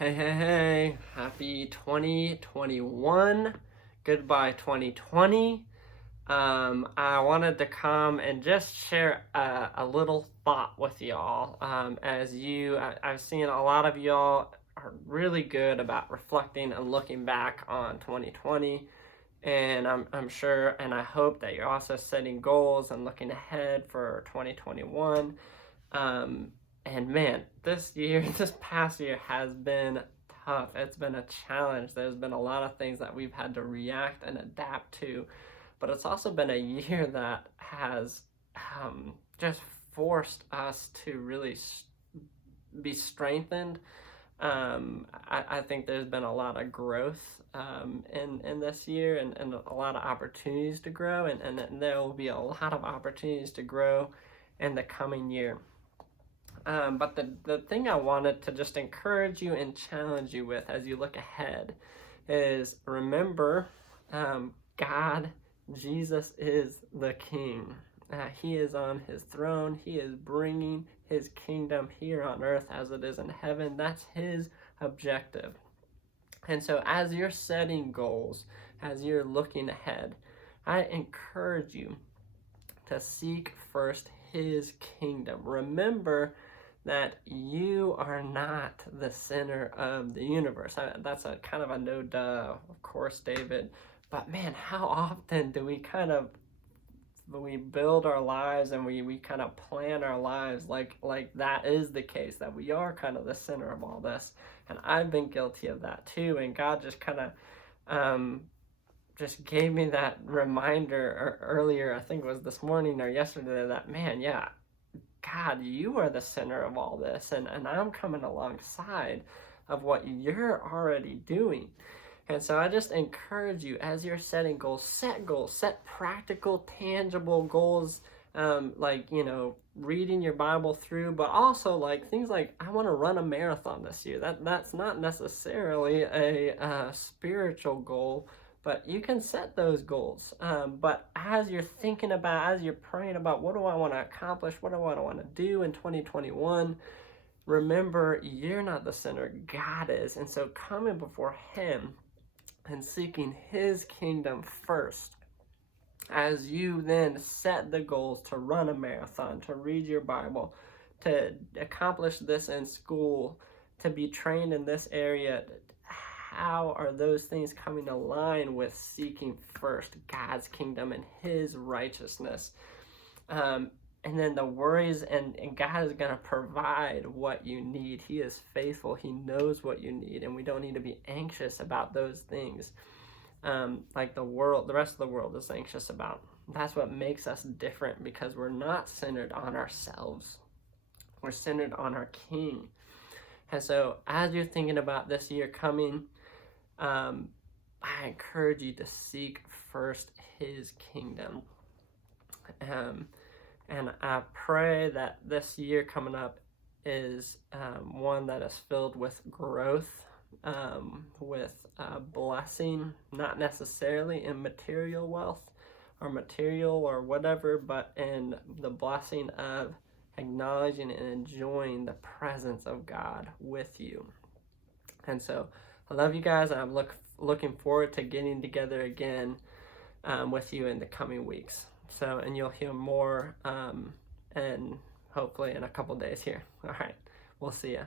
Hey, hey, hey, happy 2021. Goodbye 2020. I wanted to come and just share a little thought with y'all. I've seen a lot of y'all are really good about reflecting and looking back on 2020. And I'm sure and I hope that you're also setting goals and looking ahead for 2021. Um, and man, this past year has been tough. It's been a challenge. There's been a lot of things that we've had to react and adapt to, but it's also been a year that has just forced us to really be strengthened. I think there's been a lot of growth in this year, and a lot of opportunities to grow, and there will be a lot of opportunities to grow in the coming year. But the thing I wanted to just encourage you and challenge you with as you look ahead is remember, God, Jesus is the King. He is on his throne. He is bringing his kingdom here on earth as it is in heaven. That's his objective. And so as you're setting goals, as you're looking ahead, I encourage you to seek first his kingdom. Remember that you are not the center of the universe. That's a kind of a no duh, of course, David. But man, how often do we build our lives and we kind of plan our lives like that is the case, that we are kind of the center of all this. And I've been guilty of that too. And God just kind of just gave me that reminder earlier, I think it was this morning or yesterday, that man, yeah, God, you are the center of all this, and I'm coming alongside of what you're already doing. And so I just encourage you, as you're setting goals, set practical, tangible goals, reading your Bible through, but also like things like, I want to run a marathon this year. That's not necessarily a spiritual goal, but you can set those goals. But as you're thinking about, as you're praying about, what do I want to accomplish? What do I want to do in 2021? Remember, you're not the center. God is. And so coming before him and seeking his kingdom first, as you then set the goals to run a marathon, to read your Bible, to accomplish this in school, to be trained in this area, how are those things coming to line with seeking first God's kingdom and his righteousness? And then the worries, and God is going to provide what you need. He is faithful. He knows what you need, and we don't need to be anxious about those things like the rest of the world is anxious about. That's what makes us different, because we're not centered on ourselves. We're centered on our King. And so as you're thinking about this year coming, I encourage you to seek first his kingdom. And I pray that this year coming up is one that is filled with growth, with blessing, not necessarily in material wealth or material or whatever, but in the blessing of acknowledging and enjoying the presence of God with you. And so I love you guys, and I'm looking forward to getting together again with you in the coming weeks. So, and you'll hear more and hopefully in a couple days here. All right, we'll see ya.